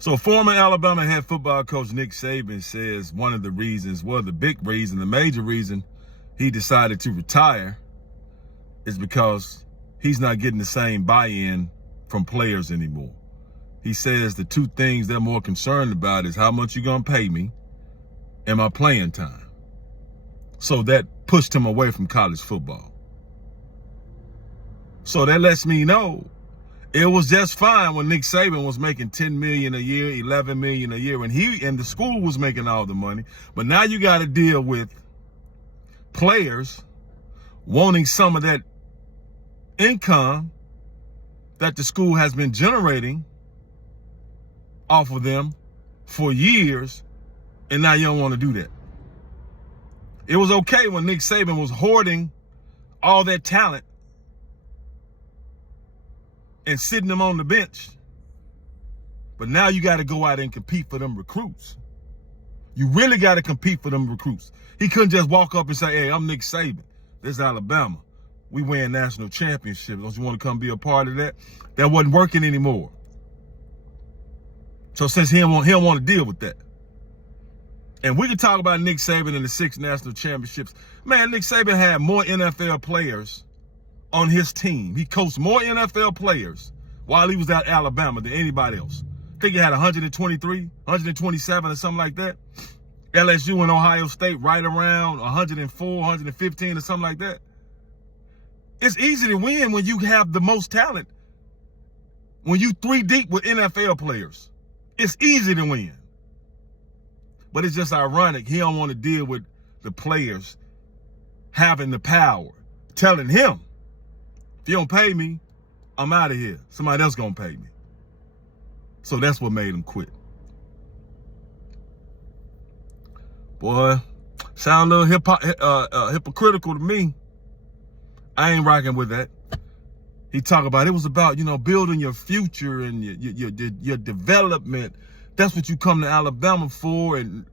So former Alabama head football coach Nick Saban says one of the reasons, well, the big reason, the major reason he decided to retire is because he's not getting the same buy-in from players anymore. He says the two things they're more concerned about is how much you're going to pay me and my playing time. So that pushed him away from college football. So that lets me know it was just fine when Nick Saban was making $10 million a year, $11 million a year, and he and the school was making all the money. But now you got to deal with players wanting some of that income that the school has been generating off of them for years, and now you don't want to do that. It was okay when Nick Saban was hoarding all that talent and sitting them on the bench. But now you got to go out and compete for them recruits. You really got to compete for them recruits. He couldn't just walk up and say, hey, I'm Nick Saban. This is Alabama. We win national championships. Don't you want to come be a part of that? That wasn't working anymore. So since he don't want to deal with that. And we can talk about Nick Saban and the 6 national championships. Man, Nick Saban had more NFL players on his team. He coached more NFL players while he was at Alabama than anybody else. I think he had 123, 127 or something like that. LSU and Ohio State right around 104, 115 or something like that. It's easy to win when you have the most talent. When you 3 deep with NFL players, it's easy to win. But it's just ironic. He don't want to deal with the players having the power, telling him, if you don't pay me, I'm out of here. Somebody else gonna pay me. So that's what made him quit. Boy, sound a little hypocritical to me. I ain't rocking with that. He talk about it was about, building your future and your development. That's what you come to Alabama for, and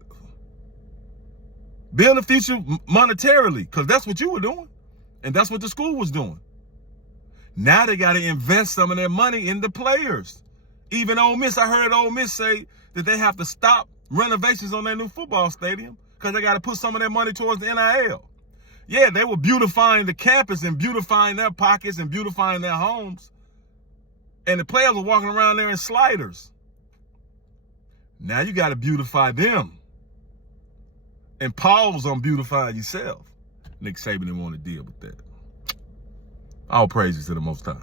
build a future monetarily, because that's what you were doing, and that's what the school was doing. Now they got to invest some of their money in the players. Even Ole Miss, I heard Ole Miss say that they have to stop renovations on their new football stadium because they got to put some of their money towards the NIL. Yeah, they were beautifying the campus and beautifying their pockets and beautifying their homes. And the players were walking around there in sliders. Now you got to beautify them. And pause on beautifying yourself. Nick Saban didn't want to deal with that. All praises to the Most High.